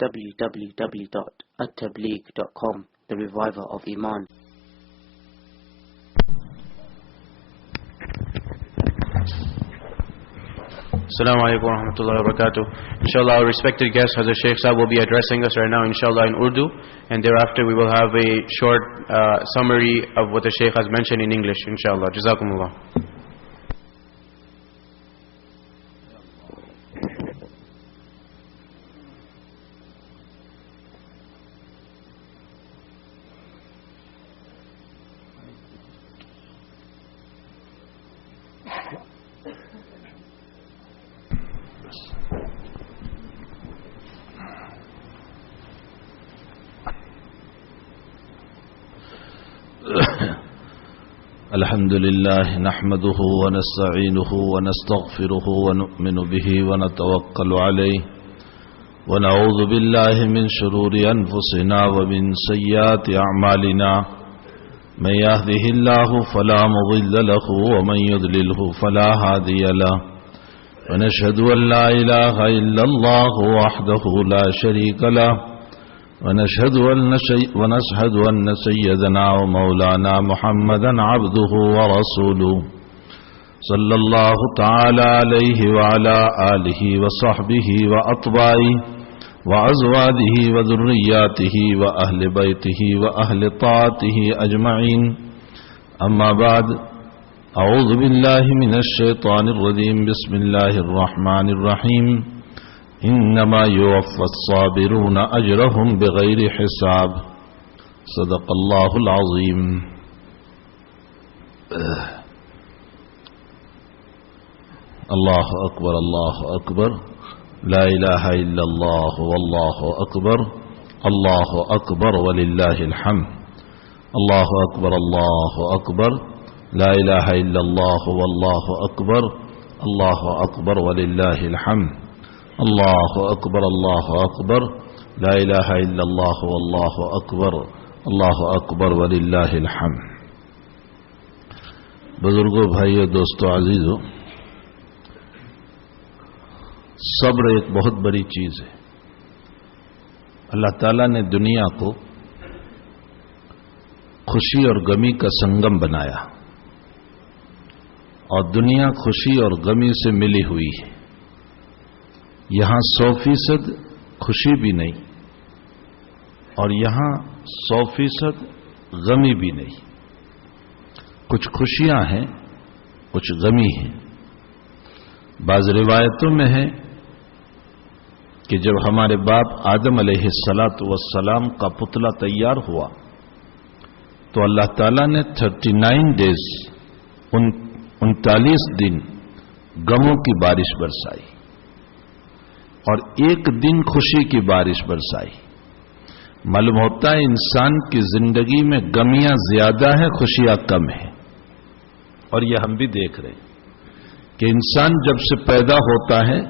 www.attableek.com, the reviver of Iman. Assalamu alaikum wa rahmatullahi wa barakatuh. Inshallah, our respected guest, Hazrat Shaykh Sahib, will be addressing us right now, inshallah, in Urdu, and thereafter we will have a short summary of what the Shaykh has mentioned in English, inshallah. Jazakumullah. الحمد لله نحمده ونستعينه ونستغفره ونؤمن به ونتوكل عليه ونعوذ بالله من شرور أنفسنا ومن سيئات أعمالنا من يهده الله فلا مضل له ومن يضلله فلا هادي له ونشهد أن لا إله إلا الله وحده لا شريك له ونشهد أن سيدنا ومولانا محمدا عبده ورسوله صلى الله تعالى عليه وعلى آله وصحبه وأطباعه وأزواجه وذرياته وأهل بيته وأهل طاعته أجمعين أما بعد أعوذ بالله من الشيطان الرجيم بسم الله الرحمن الرحيم إنما يوفى الصابرون أجرهم بغير حساب صدق الله العظيم. الله أكبر الله أكبر لا إله إلا الله والله أكبر الله أكبر ولله الحمد. الله أكبر الله أكبر لا إله إلا الله والله أكبر الله أكبر ولله الحمد. اللہ اکبر لا الہ الا اللہ واللہ اکبر وللہ الحمد. بزرگوں، بھائیو، دوستو، عزیزو، صبر ایک بہت بڑی چیز ہے. اللہ تعالیٰ نے دنیا کو خوشی اور غمی کا سنگم بنایا، اور دنیا خوشی اور غمی سے ملی ہوئی ہے. یہاں 100% خوشی بھی نہیں اور یہاں 100% غمی بھی نہیں. کچھ خوشیاں ہیں، کچھ غمی ہیں. بعض روایتوں میں ہے کہ جب ہمارے باپ آدم علیہ السلام کا پتلا تیار ہوا تو اللہ تعالیٰ نے 39 ڈیز 39 دن غموں کی بارش برسائی اور ایک دن خوشی کی بارش برسائی. معلوم ہوتا ہے انسان کی زندگی میں غمیاں زیادہ ہیں، خوشیاں کم ہیں. اور یہ ہم بھی دیکھ رہے ہیں کہ انسان جب سے پیدا ہوتا ہے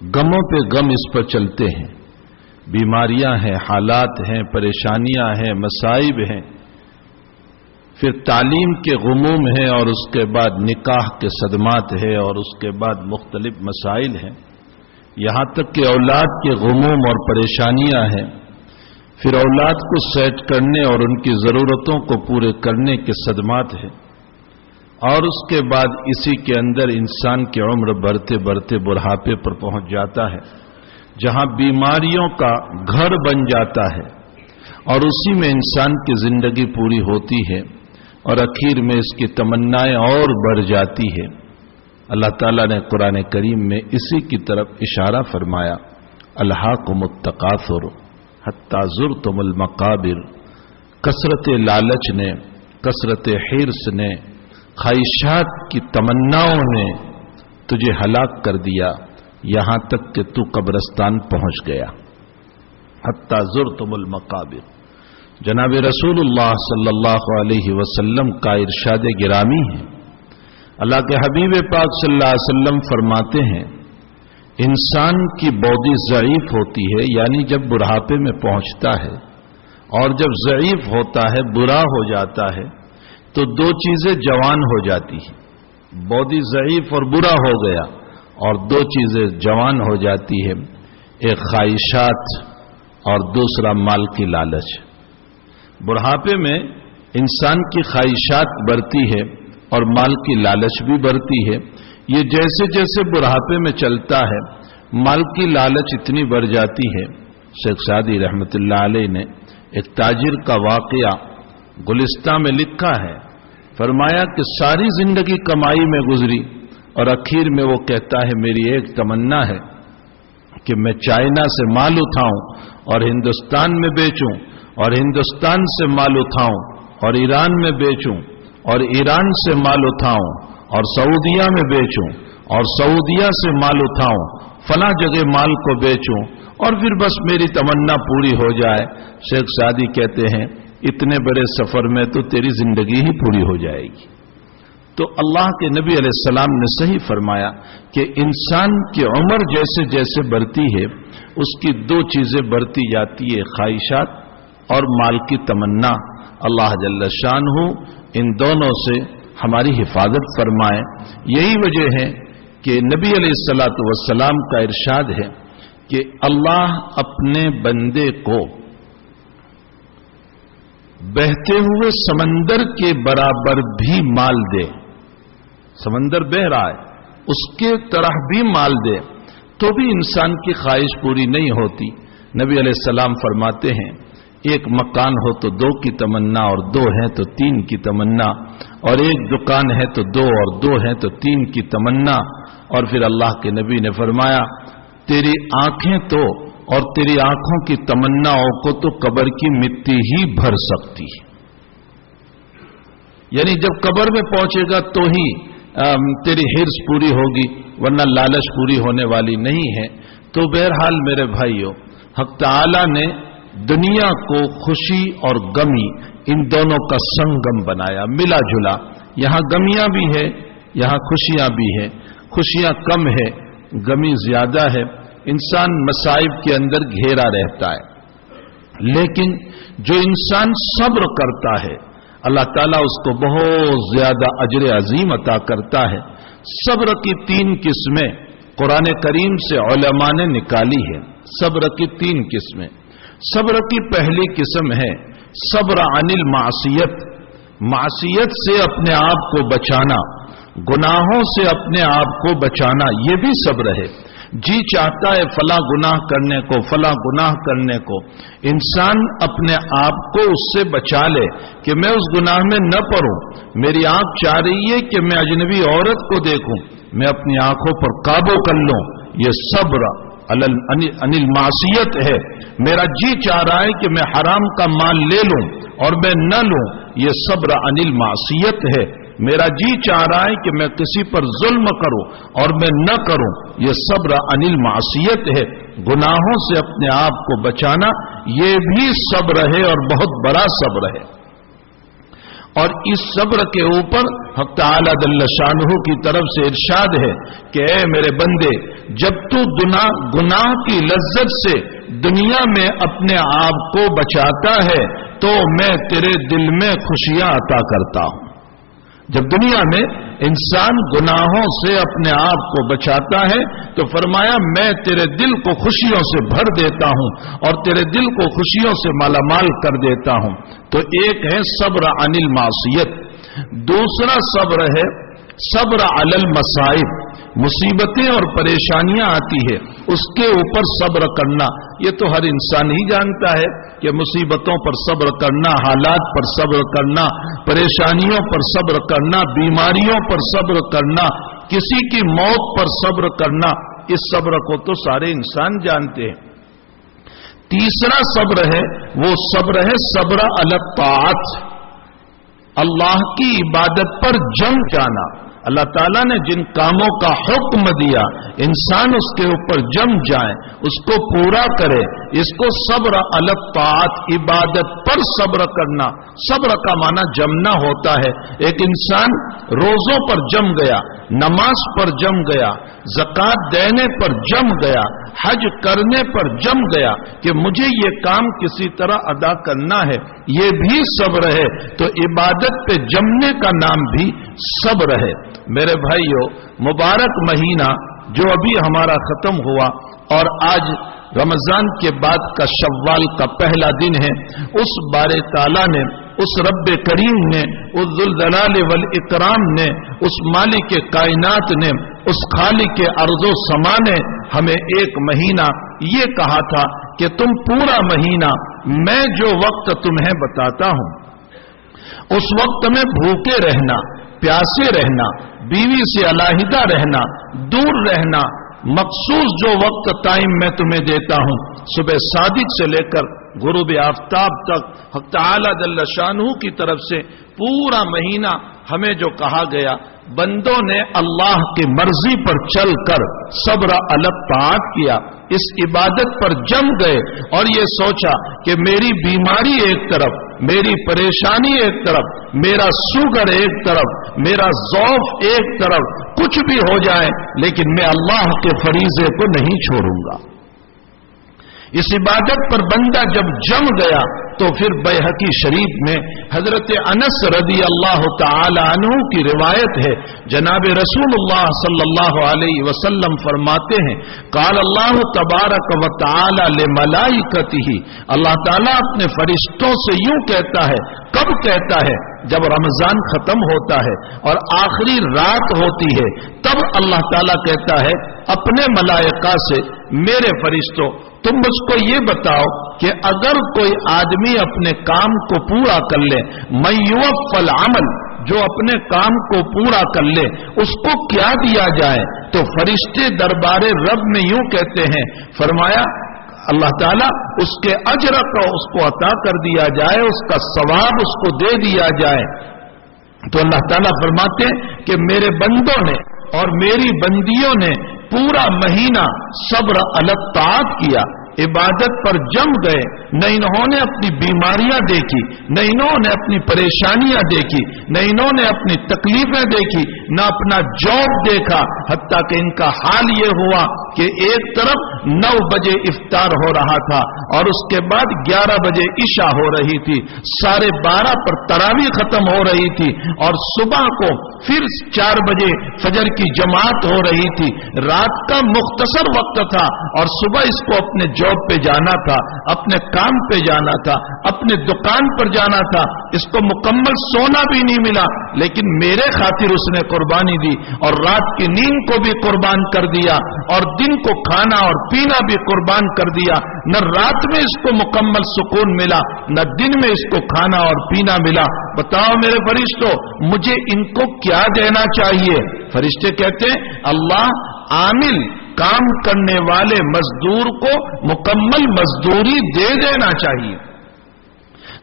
غموں پہ غم اس پر چلتے ہیں. بیماریاں ہیں، حالات ہیں، پریشانیاں ہیں، مصائب ہیں، پھر تعلیم کے غموم ہیں، اور اس کے بعد نکاح کے صدمات ہیں، اور اس کے بعد مختلف مسائل ہیں، یہاں تک کہ اولاد کے غموم اور پریشانیاں ہیں. پھر اولاد کو سیٹ کرنے اور ان کی ضرورتوں کو پورے کرنے کے صدمات ہیں، اور اس کے بعد اسی کے اندر انسان کی عمر بڑھتے بڑھتے بڑھاپے پر پہنچ جاتا ہے، جہاں بیماریوں کا گھر بن جاتا ہے، اور اسی میں انسان کی زندگی پوری ہوتی ہے، اور اخیر میں اس کی تمنائیں اور بڑھ جاتی ہے. اللہ تعالیٰ نے قرآن کریم میں اسی کی طرف اشارہ فرمایا، الہاکم التکاثر حتی زرتم المقابر. کثرت لالچ نے، کثرت حرص نے، خواہشات کی تمناؤں نے تجھے ہلاک کر دیا، یہاں تک کہ تو قبرستان پہنچ گیا. حتی زرتم المقابر. جناب رسول اللہ صلی اللہ علیہ وسلم کا ارشاد گرامی ہے. اللہ کے حبیب پاک صلی اللہ علیہ وسلم فرماتے ہیں انسان کی باڈی ضعیف ہوتی ہے، یعنی جب بڑھاپے میں پہنچتا ہے اور جب ضعیف ہوتا ہے، برا ہو جاتا ہے، تو دو چیزیں جوان ہو جاتی ہیں. باڈی ضعیف اور برا ہو گیا، اور دو چیزیں جوان ہو جاتی ہیں. ایک خواہشات اور دوسرا مال کی لالچ. بڑھاپے میں انسان کی خواہشات بڑھتی ہے اور مال کی لالچ بھی بڑھتی ہے. یہ جیسے جیسے بڑھاپے میں چلتا ہے مال کی لالچ اتنی بڑھ جاتی ہے. شیخ سعدی رحمت اللہ علیہ نے ایک تاجر کا واقعہ گلستان میں لکھا ہے. فرمایا کہ ساری زندگی کمائی میں گزری اور اخیر میں وہ کہتا ہے میری ایک تمنا ہے کہ میں چائنا سے مال اٹھاؤں اور ہندوستان میں بیچوں اور ہندوستان سے مال اٹھاؤں اور ایران میں بیچوں اور ایران سے مال اٹھاؤں اور سعودیہ میں بیچوں اور سعودیہ سے مال اٹھاؤں فلاں جگہ مال کو بیچوں اور پھر بس میری تمنا پوری ہو جائے. شیخ سعدی کہتے ہیں اتنے بڑے سفر میں تو تیری زندگی ہی پوری ہو جائے گی. تو اللہ کے نبی علیہ السلام نے صحیح فرمایا کہ انسان کی عمر جیسے جیسے بڑھتی ہے اس کی دو چیزیں بڑھتی جاتی ہے, خواہشات اور مال کی تمنا. اللہ جل شانہ ان دونوں سے ہماری حفاظت فرمائے. یہی وجہ ہے کہ نبی علیہ الصلوۃ والسلام کا ارشاد ہے کہ اللہ اپنے بندے کو بہتے ہوئے سمندر کے برابر بھی مال دے. سمندر بہ رہا ہے اس کے طرح بھی مال دے تو بھی انسان کی خواہش پوری نہیں ہوتی. نبی علیہ السلام فرماتے ہیں ایک مکان ہو تو 2 کی تمنا اور 2 ہیں تو 3 کی تمنا اور ایک دکان ہے تو 2 اور 2 ہیں تو 3 کی تمنا. اور پھر اللہ کے نبی نے فرمایا تیری آنکھیں تو اور تیری آنکھوں کی تمناؤں کو تو قبر کی مٹی ہی بھر سکتی ہے. یعنی جب قبر میں پہنچے گا تو ہی تیری حرص پوری ہوگی ورنہ لالچ پوری ہونے والی نہیں ہے. تو بہرحال میرے بھائیوں حق تعالی نے دنیا کو خوشی اور غمی ان دونوں کا سنگم بنایا, ملا جلا. یہاں غمیاں بھی ہے یہاں خوشیاں بھی ہے. خوشیاں کم ہے غمی زیادہ ہے. انسان مصائب کے اندر گھیرا رہتا ہے. لیکن جو انسان صبر کرتا ہے اللہ تعالیٰ اس کو بہت زیادہ اجر عظیم عطا کرتا ہے. صبر کی 3 قسمیں قرآن کریم سے علماء نے نکالی ہے. صبر کی 3 قسمیں. صبر کی پہلی قسم ہے صبر عن المعصیت, معصیت سے اپنے آپ کو بچانا, گناہوں سے اپنے آپ کو بچانا, یہ بھی صبر ہے. جی چاہتا ہے فلاں گناہ کرنے کو فلاں گناہ کرنے کو, انسان اپنے آپ کو اس سے بچا لے کہ میں اس گناہ میں نہ پڑوں. میری آنکھ چاہ رہی ہے کہ میں اجنبی عورت کو دیکھوں, میں اپنی آنکھوں پر قابو کر لوں, یہ صبر عن المعصیت ہے. میرا جی چاہ رہا ہے کہ میں حرام کا مال لے لوں اور میں نہ لوں, یہ صبر عن المعصیت ہے. میرا جی چاہ رہا ہے کہ میں کسی پر ظلم کروں اور میں نہ کروں, یہ صبر عن المعصیت ہے. گناہوں سے اپنے آپ کو بچانا یہ بھی صبر ہے اور بہت بڑا صبر ہے. اور اس صبر کے اوپر حق تعالی جل شانہ کی طرف سے ارشاد ہے کہ اے میرے بندے جب تو گناہ کی لذت سے دنیا میں اپنے آپ کو بچاتا ہے تو میں تیرے دل میں خوشیاں عطا کرتا ہوں. جب دنیا میں انسان گناہوں سے اپنے آپ کو بچاتا ہے تو فرمایا میں تیرے دل کو خوشیوں سے بھر دیتا ہوں اور تیرے دل کو خوشیوں سے مالا مال کر دیتا ہوں. تو ایک ہے صبر عن المعصیت. دوسرا صبر ہے صبر علی المصائب, مصیبتیں اور پریشانیاں آتی ہے اس کے اوپر صبر کرنا. یہ تو ہر انسان ہی جانتا ہے کہ مصیبتوں پر صبر کرنا, حالات پر صبر کرنا, پریشانیوں پر صبر کرنا, بیماریوں پر صبر کرنا, کسی کی موت پر صبر کرنا, اس صبر کو تو سارے انسان جانتے ہیں. تیسرا صبر ہے وہ صبر ہے صبر علی الطاعت, اللہ کی عبادت پر جم جانا. اللہ تعالیٰ نے جن کاموں کا حکم دیا انسان اس کے اوپر جم جائے, اس کو پورا کرے, اس کو صبر علی الطاعت, عبادت پر صبر کرنا. صبر کا معنی جمنا ہوتا ہے. ایک انسان روزوں پر جم گیا, نماز پر جم گیا, زکوٰۃ دینے پر جم گیا, حج کرنے پر جم گیا کہ مجھے یہ کام کسی طرح ادا کرنا ہے, یہ بھی صبر ہے. تو عبادت پہ جمنے کا نام بھی صبر ہے. میرے بھائیو مبارک مہینہ جو ابھی ہمارا ختم ہوا اور آج رمضان کے بعد کا شوال کا پہلا دن ہے. اس بارے تعالیٰ نے، اس رب کریم نے، اس ذوالجلال والاکرام نے، اس مالک کائنات نے، اس خالق ارض و سما نے ہمیں ایک مہینہ یہ کہا تھا کہ تم پورا مہینہ میں جو وقت تمہیں بتاتا ہوں اس وقت میں بھوکے رہنا، پیاسے رہنا، بیوی سے علیحدہ رہنا، دور رہنا، مخصوص جو وقت ٹائم میں تمہیں دیتا ہوں صبح صادق سے لے کر غروب آفتاب تک حق تعالی جل شانہ کی طرف سے پورا مہینہ ہمیں جو کہا گیا، بندوں نے اللہ کی مرضی پر چل کر صبر الگ طاعت کیا، اس عبادت پر جم گئے اور یہ سوچا کہ میری بیماری ایک طرف، میری پریشانی ایک طرف، میرا شوگر ایک طرف، میرا ضعف ایک طرف، کچھ بھی ہو جائے لیکن میں اللہ کے فریضے کو نہیں چھوڑوں گا. اس عبادت پر بندہ جب جم گیا تو پھر بیہقی شریف میں حضرت انس رضی اللہ تعالی عنہ کی روایت ہے، جناب رسول اللہ صلی اللہ علیہ وسلم فرماتے ہیں قال اللہ تبارک و تعالی لملائکتہ، اللہ تعالیٰ اپنے فرشتوں سے یوں کہتا ہے. کب کہتا ہے؟ جب رمضان ختم ہوتا ہے اور آخری رات ہوتی ہے تب اللہ تعالیٰ کہتا ہے اپنے ملائکہ سے، میرے فرشتوں تم مجھ کو یہ بتاؤ کہ اگر کوئی آدمی اپنے کام کو پورا کر لے، من یوفی العمل، جو اپنے کام کو پورا کر لے اس کو کیا دیا جائے؟ تو فرشتے دربار رب میں یوں کہتے ہیں، فرمایا اللہ تعالیٰ اس کے اجر کو اس کو عطا کر دیا جائے، اس کا ثواب اس کو دے دیا جائے. تو اللہ تعالیٰ فرماتے ہیں کہ میرے بندوں نے اور میری بندیوں نے پورا مہینہ صبر الگ طاعت کیا، عبادت پر جم گئے، نہ انہوں نے اپنی بیماریاں دیکھی، نہ انہوں نے اپنی پریشانیاں دیکھی، نہ انہوں نے اپنی تکلیفیں دیکھی، نہ اپنا جاب دیکھا، حتیٰ کہ ان کا حال یہ ہوا کہ ایک طرف 9 بجے افطار ہو رہا تھا اور اس کے بعد 11 بجے عشاء ہو رہی تھی، 12:30 پر تراویح ختم ہو رہی تھی اور صبح کو پھر 4 بجے فجر کی جماعت ہو رہی تھی. رات کا مختصر وقت تھا اور صبح اس کو اپنے جاب پہ جانا تھا، اپنے کام پہ جانا تھا، اپنے دکان پر جانا تھا. اس کو مکمل سونا بھی نہیں ملا لیکن میرے خاطر اس نے قربانی دی اور رات کی نیند کو بھی قربان کر دیا اور دن کو کھانا اور پینا بھی قربان کر دیا. نہ رات میں اس کو مکمل سکون ملا، نہ دن میں اس کو کھانا اور پینا ملا. بتاؤ میرے فرشتوں مجھے ان کو کیا دینا چاہیے؟ فرشتے کہتے ہیں اللہ عامل کام کرنے والے مزدور کو مکمل مزدوری دے دینا چاہیے.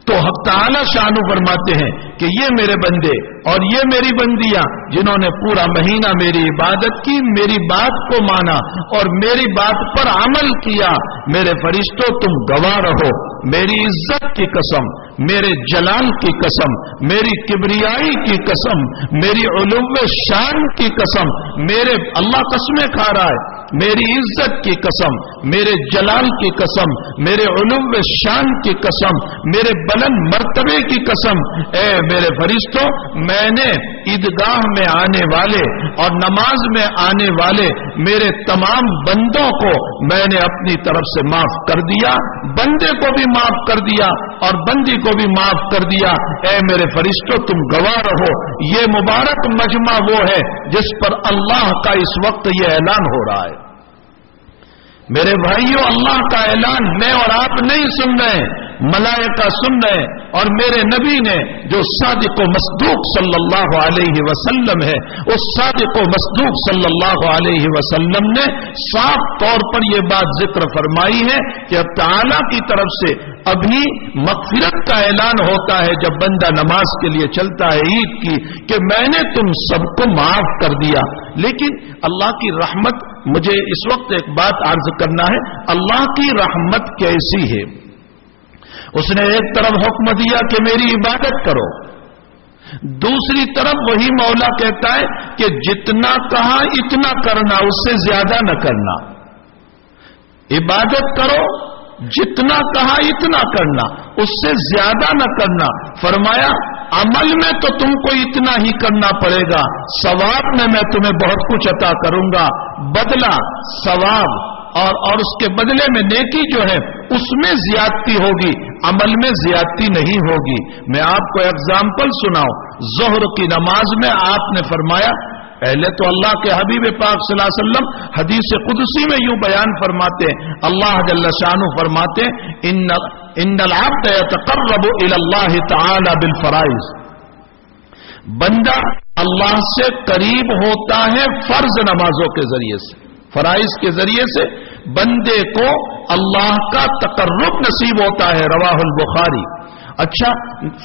تو حق تعالی شان فرماتے ہیں کہ یہ میرے بندے اور یہ میری بندیاں جنہوں نے پورا مہینہ میری عبادت کی، میری بات کو مانا اور میری بات پر عمل کیا، میرے فرشتوں تم گواہ رہو، میری عزت کی قسم، میرے جلال کی قسم، میری کبریائی کی قسم، میری علو شان کی قسم، میرے اللہ قسمیں کھا رہا ہے، میری عزت کی قسم، میرے جلال کی قسم، میرے علو شان کی قسم، میرے بلند مرتبے کی قسم، اے میرے فرشتوں میں نے عیدگاہ میں آنے والے اور نماز میں آنے والے میرے تمام بندوں کو میں نے اپنی طرف سے معاف کر دیا، بندے کو بھی معاف کر دیا اور بندی کو بھی معاف کر دیا. اے میرے فرشتوں تم گواہ رہو. یہ مبارک مجمع وہ ہے جس پر اللہ کا اس وقت یہ اعلان ہو رہا ہے. میرے بھائیوں اللہ کا اعلان میں اور آپ نہیں سن رہے ہیں، ملائکہ سن رہے ہیں اور میرے نبی نے جو صادق و مصدوق صلی اللہ علیہ وسلم ہے اس صادق و مصدوق صلی اللہ علیہ وسلم نے صاف طور پر یہ بات ذکر فرمائی ہے کہ اب تعالیٰ کی طرف سے ابھی مغفرت کا اعلان ہوتا ہے جب بندہ نماز کے لیے چلتا ہے عید کی کہ میں نے تم سب کو معاف کر دیا. لیکن اللہ کی رحمت، مجھے اس وقت ایک بات عرض کرنا ہے، اللہ کی رحمت کیسی ہے؟ اس نے ایک طرف حکم دیا کہ میری عبادت کرو، دوسری طرف وہی مولا کہتا ہے کہ جتنا کہا اتنا کرنا، اس سے زیادہ نہ کرنا. عبادت کرو، جتنا کہا اتنا کرنا، اس سے زیادہ نہ کرنا. فرمایا عمل میں تو تم کو اتنا ہی کرنا پڑے گا، ثواب میں تمہیں بہت کچھ عطا کروں گا. بدلہ، ثواب اور اس کے بدلے میں نیکی جو ہے اس میں زیادتی ہوگی، عمل میں زیادتی نہیں ہوگی۔ میں آپ کو ایگزامپل سناؤں، ظہر کی نماز میں آپ نے فرمایا، پہلے تو اللہ کے حبیب پاک صلی اللہ علیہ وسلم حدیث قدسی میں یوں بیان فرماتے ہیں، اللہ جل شانہ فرماتے ہیں ان العبد يتقرب الى اللہ تعالی بالفرائض، بندہ اللہ سے قریب ہوتا ہے فرض نمازوں کے ذریعے سے، فرائض کے ذریعے سے بندے کو اللہ کا تقرب نصیب ہوتا ہے، رواہ البخاری۔ اچھا،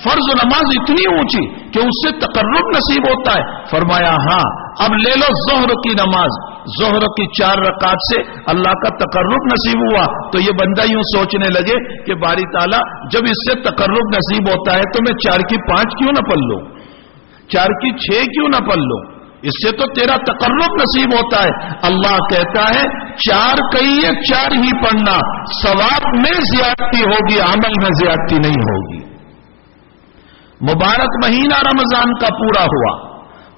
فرض نماز اتنی اونچی کہ اس سے تقرب نصیب ہوتا ہے؟ فرمایا ہاں۔ اب لے لو ظہر کی نماز، ظہر کی 4 رکعت سے اللہ کا تقرب نصیب ہوا، تو یہ بندہ یوں سوچنے لگے کہ باری تعالیٰ جب اس سے تقرب نصیب ہوتا ہے تو میں 4 کی 5 کیوں نہ پڑھ لوں، 4 کی 6 کیوں نہ پڑھ لوں، اس سے تو تیرا تقرب نصیب ہوتا ہے۔ اللہ کہتا ہے 4 کہیے 4 ہی پڑھنا، ثواب میں زیادتی ہوگی، عمل میں زیادتی نہیں ہوگی۔ مبارک مہینہ رمضان کا پورا ہوا،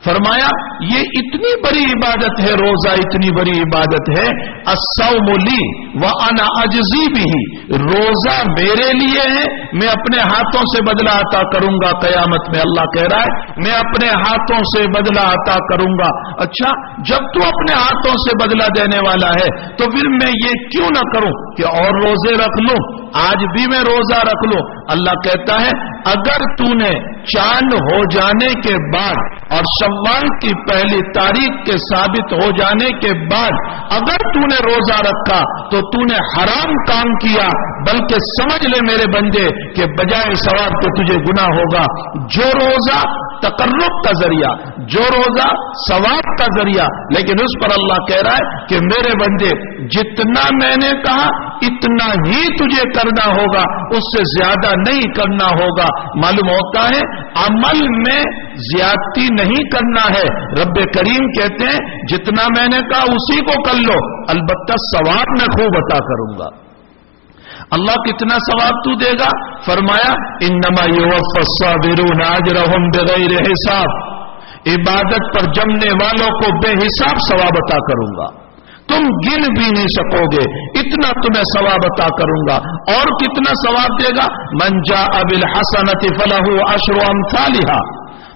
فرمایا یہ اتنی بڑی عبادت ہے، روزہ اتنی بڑی عبادت ہے، الصوم لی وانا اجزی بہ، روزہ میرے لیے ہے، میں اپنے ہاتھوں سے بدلہ عطا کروں گا قیامت میں۔ اللہ کہہ رہا ہے میں اپنے ہاتھوں سے بدلہ عطا کروں گا۔ اچھا، جب تو اپنے ہاتھوں سے بدلہ دینے والا ہے تو پھر میں یہ کیوں نہ کروں کہ اور روزے رکھ لوں، آج بھی میں روزہ رکھ لوں۔ اللہ کہتا ہے اگر تو نے چاند ہو جانے کے بعد اور شوال کی پہلی تاریخ کے ثابت ہو جانے کے بعد اگر تو نے روزہ رکھا تو تو نے حرام کام کیا، بلکہ سمجھ لے میرے بندے کہ بجائے ثواب کے تجھے گناہ ہوگا۔ جو روزہ تقرب کا ذریعہ، جو روزہ ثواب کا ذریعہ، لیکن اس پر اللہ کہہ رہا ہے کہ میرے بندے جتنا میں نے کہا اتنا ہی تجھے کرنا ہوگا، اس سے زیادہ نہیں کرنا ہوگا۔ معلوم ہوتا ہے عمل میں زیادتی نہیں کرنا ہے۔ رب کریم کہتے ہیں جتنا میں نے کہا اسی کو کر لو، البتہ ثواب میں خوب عطا کروں گا۔ اللہ کتنا ثواب تو دے گا؟ فرمایا انما یوفی الصابرون اجرهم بغیر حساب، عبادت پر جمنے والوں کو بے حساب ثواب عطا کروں گا، تم گن بھی نہیں سکو گے، اتنا تمہیں ثواب عطا کروں گا۔ اور کتنا ثواب دے گا؟ من جاء بالحسنۃ فلہ عشر امثالها،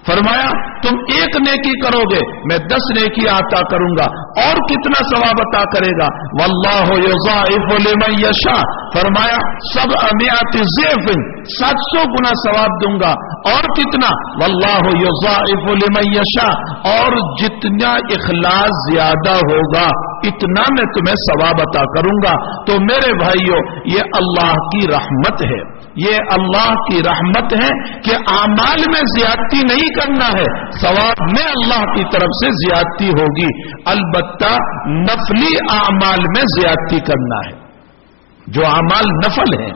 فرمایا تم 1 نیکی کرو گے میں 10 نیکی عطا کروں گا۔ اور کتنا ثواب عطا کرے گا؟ واللہ یضاعف لمن یشاء، فرمایا 700 ضعف، 700 گنا ثواب دوں گا۔ اور کتنا؟ واللہ یضاعف لمن یشاء، اور جتنا اخلاص زیادہ ہوگا اتنا میں تمہیں ثواب عطا کروں گا۔ تو میرے بھائیو، یہ اللہ کی رحمت ہے، یہ اللہ کی رحمت ہے کہ اعمال میں زیادتی نہیں کرنا ہے، ثواب میں اللہ کی طرف سے زیادتی ہوگی، البتہ نفلی اعمال میں زیادتی کرنا ہے۔ جو اعمال نفل ہیں،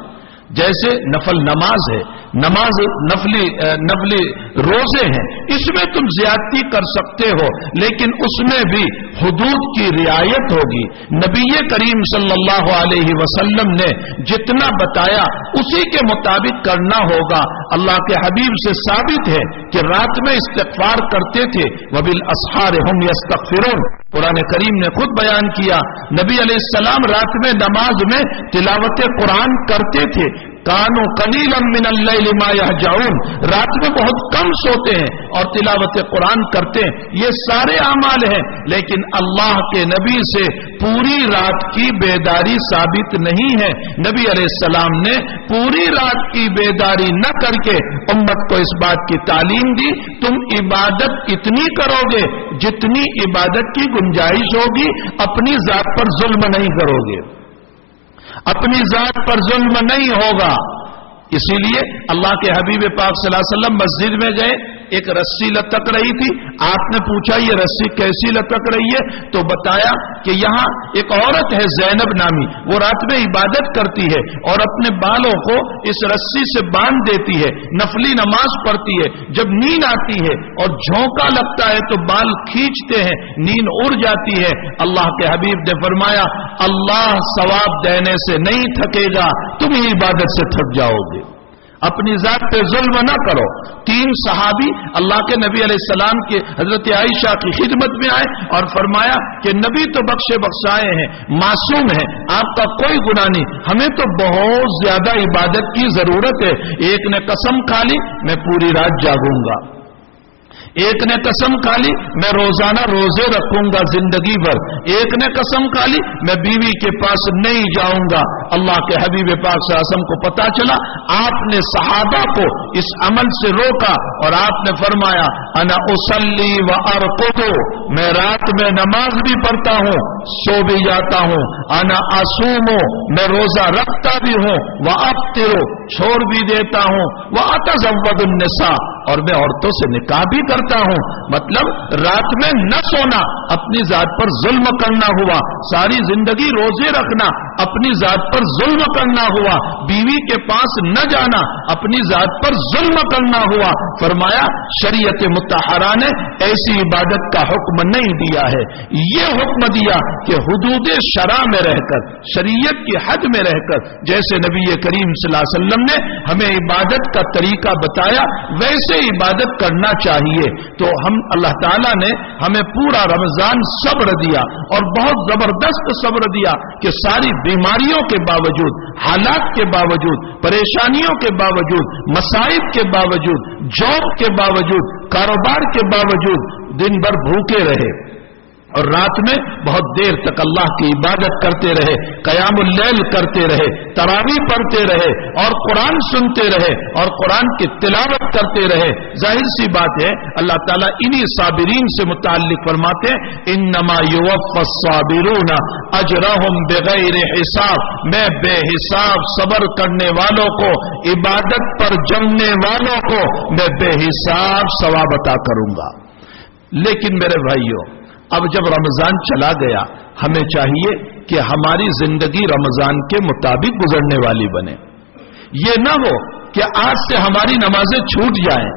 جیسے نفل نماز ہے، نماز نفلی روزے ہیں، اس میں تم زیادتی کر سکتے ہو، لیکن اس میں بھی حدود کی رعایت ہوگی۔ نبی کریم صلی اللہ علیہ وسلم نے جتنا بتایا اسی کے مطابق کرنا ہوگا۔ اللہ کے حبیب سے ثابت ہے کہ رات میں استغفار کرتے تھے، وبالاسحار هم یستغفرون، قرآن کریم نے خود بیان کیا۔ نبی علیہ السلام رات میں نماز میں تلاوت قرآن کرتے تھے، کانوا قلیلا من اللیل ما یہجعون، رات میں بہت کم سوتے ہیں اور تلاوت قرآن کرتے ہیں۔ یہ سارے اعمال ہیں، لیکن اللہ کے نبی سے پوری رات کی بیداری ثابت نہیں ہے۔ نبی علیہ السلام نے پوری رات کی بیداری نہ کر کے امت کو اس بات کی تعلیم دی تم عبادت اتنی کرو گے جتنی عبادت کی گنجائش ہوگی، اپنی ذات پر ظلم نہیں کرو گے، اپنی ذات پر ظلم نہیں ہوگا۔ اسی لیے اللہ کے حبیب پاک صلی اللہ علیہ وسلم مسجد میں گئے، ایک رسی لٹک رہی تھی، آپ نے پوچھا یہ رسی کیسی لٹک رہی ہے؟ تو بتایا کہ یہاں ایک عورت ہے زینب نامی، وہ رات میں عبادت کرتی ہے اور اپنے بالوں کو اس رسی سے باندھ دیتی ہے، نفلی نماز پڑھتی ہے، جب نیند آتی ہے اور جھونکا لگتا ہے تو بال کھینچتے ہیں، نیند اڑ جاتی ہے۔ اللہ کے حبیب نے فرمایا اللہ ثواب دینے سے نہیں تھکے گا، تم ہی عبادت سے تھک جاؤ گے۔ اپنی ذات پہ ظلم نہ کرو. 3 صحابی اللہ کے نبی علیہ السلام کے حضرت عائشہ کی خدمت میں آئے اور فرمایا کہ نبی تو بخشے بخشائے ہیں, معصوم ہیں, آپ کا کوئی گناہ نہیں, ہمیں تو بہت زیادہ عبادت کی ضرورت ہے. ایک نے قسم کھا لی میں پوری رات جاگوں گا, ایک نے قسم کھا لی میں روزانہ روزے رکھوں گا زندگی بھر, ایک نے قسم کھا لی میں بیوی کے پاس نہیں جاؤں گا. اللہ کے حبیب پاک صلی اللہ علیہ وسلم کو پتا چلا, آپ نے صحابہ کو اس عمل سے روکا اور آپ نے فرمایا انا اصلی و ارقد, میں رات میں نماز بھی پڑھتا ہوں سو بھی جاتا ہوں, انا اصوم, میں روزہ رکھتا بھی ہوں, و افطر, چھوڑ بھی دیتا ہوں, و اتزوج النساء, اور میں عورتوں سے نکاح بھی کرتا ہوں. مطلب رات میں نہ سونا اپنی ذات پر ظلم کرنا ہوا, ساری زندگی روزے رکھنا اپنی ذات پر ظلم کرنا ہوا, بیوی کے پاس نہ جانا اپنی ذات پر ظلم کرنا ہوا. فرمایا شریعت مطہرہ نے ایسی عبادت کا حکم نہیں دیا ہے, یہ حکم دیا کہ حدود شرع میں رہ کر, شریعت کی حد میں رہ کر, جیسے نبی کریم صلی اللہ علیہ وسلم نے ہمیں عبادت کا طریقہ بتایا ویسے عبادت کرنا چاہیے. تو ہم اللہ تعالیٰ نے ہمیں پورا رمضان صبر دیا اور بہت زبردست صبر دیا کہ ساری بیماریوں کے باوجود, حالات کے باوجود, پریشانیوں کے باوجود, مصائب کے باوجود, جاب کے باوجود, کاروبار کے باوجود دن بھر بھوکے رہے اور رات میں بہت دیر تک اللہ کی عبادت کرتے رہے, قیام اللیل کرتے رہے, تراویح پڑھتے رہے اور قرآن سنتے رہے اور قرآن کی تلاوت کرتے رہے. ظاہر سی بات ہے اللہ تعالیٰ انہی صابرین سے متعلق فرماتے ہیں انما یوفی الصابرون اجرہم بغیر حساب, میں بے حساب صبر کرنے والوں کو, عبادت پر جمنے والوں کو میں بے حساب ثواب عطا کروں گا. لیکن میرے بھائیوں, اب جب رمضان چلا گیا ہمیں چاہیے کہ ہماری زندگی رمضان کے مطابق گزرنے والی بنے. یہ نہ ہو کہ آج سے ہماری نمازیں چھوٹ جائیں,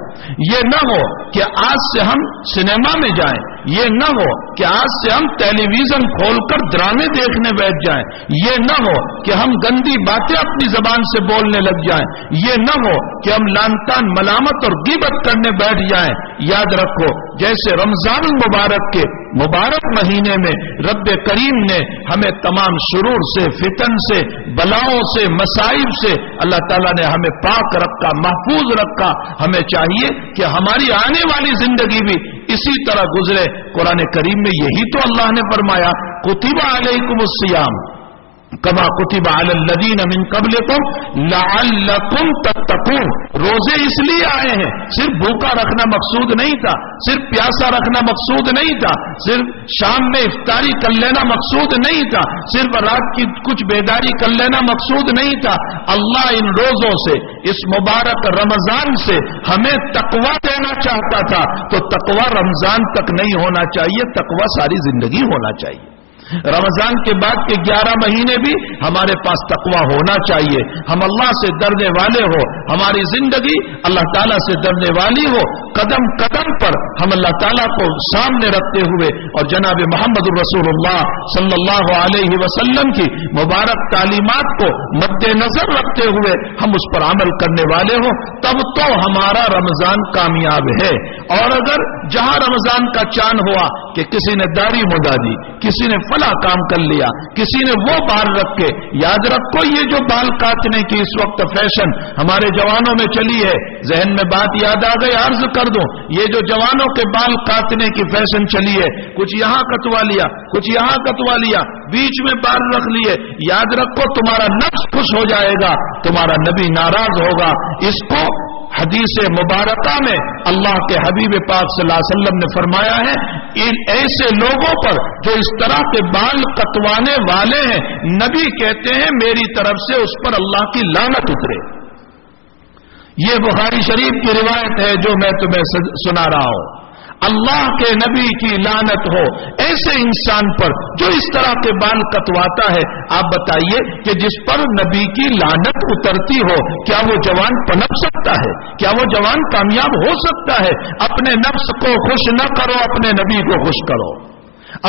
یہ نہ ہو کہ آج سے ہم سنیما میں جائیں, یہ نہ ہو کہ آج سے ہم ٹیلی ویژن کھول کر ڈرامے دیکھنے بیٹھ جائیں, یہ نہ ہو کہ ہم گندی باتیں اپنی زبان سے بولنے لگ جائیں, یہ نہ ہو کہ ہم لعن طعن ملامت اور غیبت کرنے بیٹھ جائیں. یاد رکھو جیسے رمضان المبارک کے مبارک مہینے میں رب کریم نے ہمیں تمام شرور سے, فتن سے, بلاؤں سے, مصائب سے اللہ تعالیٰ نے ہمیں پاک رکھا, محفوظ رکھا. ہمیں چاہیے کہ ہماری آنے والی زندگی بھی اسی طرح گزرے. قرآن کریم میں یہی تو اللہ نے فرمایا کتب علیکم الصیام کما کتب علی الذین من قبلکم لعلکم تتقون. روزے اس لیے آئے ہیں, صرف بھوکا رکھنا مقصود نہیں تھا, صرف پیاسا رکھنا مقصود نہیں تھا, صرف شام میں افطاری کر لینا مقصود نہیں تھا, صرف رات کی کچھ بیداری کر لینا مقصود نہیں تھا. اللہ ان روزوں سے, اس مبارک رمضان سے ہمیں تقوی دینا چاہتا تھا. تو تقوی رمضان تک نہیں ہونا چاہیے, تقوی ساری زندگی ہونا چاہیے. رمضان کے بعد کے 11 مہینے بھی ہمارے پاس تقوی ہونا چاہیے. ہم اللہ سے ڈرنے والے ہو, ہماری زندگی اللہ تعالیٰ سے ڈرنے والی ہو. قدم قدم پر ہم اللہ تعالیٰ کو سامنے رکھتے ہوئے اور جناب محمد رسول اللہ صلی اللہ علیہ وسلم کی مبارک تعلیمات کو مد نظر رکھتے ہوئے ہم اس پر عمل کرنے والے ہوں, تب تو ہمارا رمضان کامیاب ہے. اور اگر جہاں رمضان کا چاند ہوا کہ کسی نے داڑھی منڈا دی, کسی نے کام کر لیا, کسی نے وہ بال رکھے, یاد رکھو یہ جو بال کاٹنے کی اس وقت فیشن ہمارے جوانوں میں چلی ہے, ذہن میں بات یاد آ گئی, عرض کر دوں, یہ جو جوانوں کے بال کاٹنے کی فیشن چلی ہے, کچھ یہاں کٹوا لیا, کچھ یہاں کٹوا لیا, بیچ میں بال رکھ لیے, یاد رکھو تمہارا نفس خوش ہو جائے گا, تمہارا نبی ناراض ہوگا. اس کو حدیث مبارکہ میں اللہ کے حبیب پاک صلی اللہ علیہ وسلم نے فرمایا ہے ان ایسے لوگوں پر جو اس طرح کے بال کٹوانے والے ہیں, نبی کہتے ہیں میری طرف سے اس پر اللہ کی لعنت اترے. یہ بخاری شریف کی روایت ہے جو میں تمہیں سنا رہا ہوں. اللہ کے نبی کی لعنت ہو ایسے انسان پر جو اس طرح کے بال کٹواتا ہے. آپ بتائیے کہ جس پر نبی کی لعنت اترتی ہو کیا وہ جوان پنپ سکتا ہے؟ کیا وہ جوان کامیاب ہو سکتا ہے؟ اپنے نفس کو خوش نہ کرو, اپنے نبی کو خوش کرو.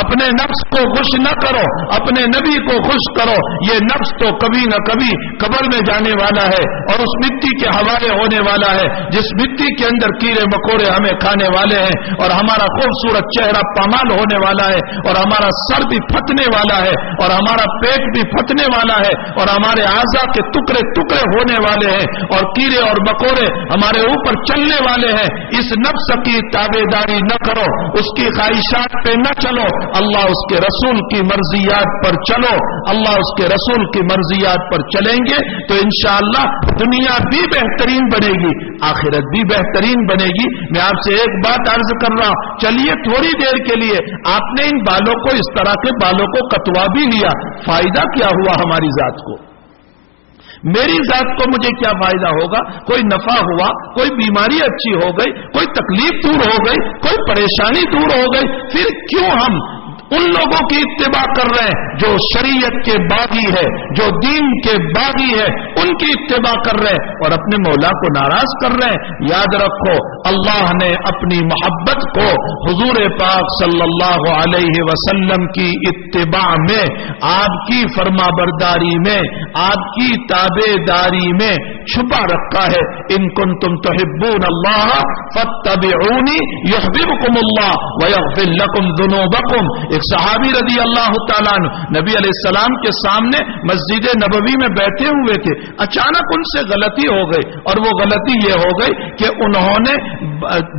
اپنے نفس کو خوش نہ کرو، اپنے نبی کو خوش کرو. یہ نفس تو کبھی نہ کبھی قبر میں جانے والا ہے اور اس مٹی کے حوالے ہونے والا ہے جس مٹی کے اندر کیڑے مکوڑے ہمیں کھانے والے ہیں، اور ہمارا خوبصورت چہرہ پامال ہونے والا ہے، اور ہمارا سر بھی پھٹنے والا ہے، اور ہمارا پیٹ بھی پھٹنے والا ہے، اور ہمارے اعضاء کے ٹکڑے ٹکڑے ہونے والے ہیں، اور کیڑے اور مکوڑے ہمارے اوپر چلنے والے ہیں. اس نفس کی تابعداری نہ کرو، اس کی خواہشات پہ نہ چلو، اللہ اس کے رسول کی مرضیات پر چلو. اللہ اس کے رسول کی مرضیات پر چلیں گے تو انشاءاللہ دنیا بھی بہترین بنے گی، آخرت بھی بہترین بنے گی. میں آپ سے ایک بات عرض کر رہا ہوں، چلیے تھوڑی دیر کے لیے آپ نے ان بالوں کو، اس طرح کے بالوں کو کتوا بھی لیا، فائدہ کیا ہوا ہماری ذات کو؟ میری ذات کو مجھے کیا فائدہ ہوگا؟ کوئی نفع ہوا، کوئی بیماری اچھی ہو گئی، کوئی تکلیف دور ہو گئی، کوئی پریشانی دور ہو گئی، پھر کیوں ہم ان لوگوں کی اتباع کر رہے ہیں جو شریعت کے باغی ہے، جو دین کے باغی ہے، ان کی اتباع کر رہے ہیں اور اپنے مولا کو ناراض کر رہے ہیں؟ یاد رکھو، اللہ نے اپنی محبت کو حضور پاک صلی اللہ علیہ وسلم کی اتباع میں، آپ کی فرما برداری میں، آپ کی تابع داری میں چھپا رکھا ہے. ان کنتم تحبون اللہ فاتبعونی یحببکم اللہ ویغفر لکم ذنوبکم. ایک صحابی رضی اللہ تعالیٰ عنہ نبی علیہ السلام کے سامنے مسجد نبوی میں بیٹھے ہوئے تھے. اچانک ان سے غلطی ہو گئی، اور وہ غلطی یہ ہو گئی کہ انہوں نے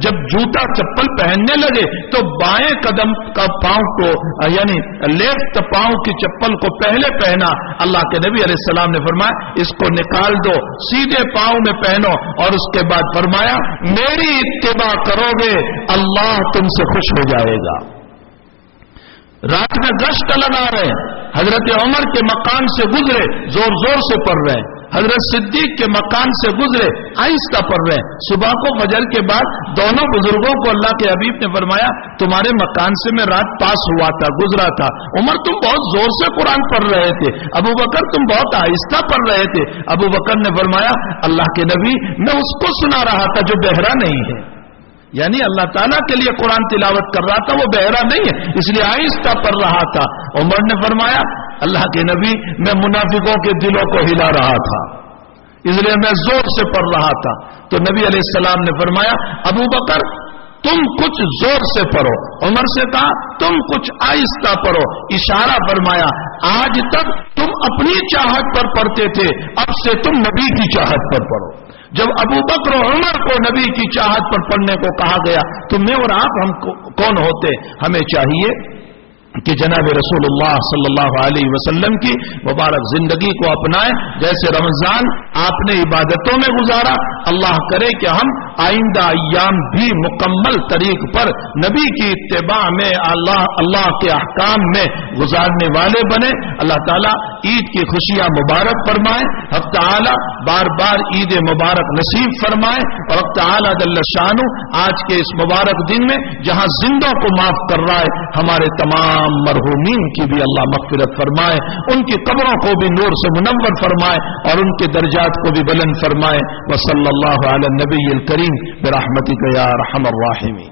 جب جوتا چپل پہننے لگے تو بائیں قدم کا پاؤں کو، یعنی لیفٹ پاؤں کی چپل کو پہلے پہنا. اللہ کے نبی علیہ السلام نے فرمایا اس کو نکال دو، سیدھے پاؤں میں پہنو، اور اس کے بعد فرمایا میری اتباع کرو گے اللہ تم سے خوش ہو جائے گا. رات میں گشت لگا رہے ہیں، حضرت عمر کے مکان سے گزرے، زور زور سے پڑھ رہے ہیں. حضرت صدیق کے مکان سے گزرے، آہستہ پڑھ رہے ہیں. صبح کو فجر کے بعد دونوں بزرگوں کو اللہ کے حبیب نے فرمایا تمہارے مکان سے میں رات پاس ہوا تھا، گزرا تھا. عمر تم بہت زور سے قرآن پڑھ رہے تھے، ابو بکر تم بہت آہستہ پڑھ رہے تھے. ابو بکر نے فرمایا اللہ کے نبی میں اس کو سنا رہا تھا جو بہرا نہیں ہے، یعنی اللہ تعالیٰ کے لیے قرآن تلاوت کر رہا تھا، وہ بہرا نہیں ہے، اس لیے آہستہ پڑھ رہا تھا. عمر نے فرمایا اللہ کے نبی میں منافقوں کے دلوں کو ہلا رہا تھا، اس لیے میں زور سے پڑھ رہا تھا. تو نبی علیہ السلام نے فرمایا ابو بکر تم کچھ زور سے پڑھو. عمر سے کہا تم کچھ آہستہ پڑھو. اشارہ فرمایا آج تک تم اپنی چاہت پر پڑھتے تھے، اب سے تم نبی کی چاہت پر پڑھو. جب ابو بکر و عمر کو نبی کی چاہت پر پڑھنے کو کہا گیا تو میں اور آپ ہم کون ہوتے؟ ہمیں چاہیے کہ جناب رسول اللہ صلی اللہ علیہ وسلم کی مبارک زندگی کو اپنائیں. جیسے رمضان آپ نے عبادتوں میں گزارا، اللہ کرے کہ ہم آئندہ ایام بھی مکمل طریق پر نبی کی اتباع میں اللہ کے احکام میں گزارنے والے بنے. اللہ تعالیٰ عید کی خوشیاں مبارک فرمائیں، حق تعالیٰ بار بار عید مبارک نصیب فرمائیں، اور حق تعالیٰ جل شانہ آج کے اس مبارک دن میں جہاں زندوں کو معاف کر رہا ہے، ہمارے تمام مرحومین کی بھی اللہ مغفرت فرمائے، ان کی قبروں کو بھی نور سے منور فرمائے، اور ان کے درجات کو بھی بلند فرمائے. وصلی اللہ علی النبی الکریم برحمتک یا ارحم الراحمین.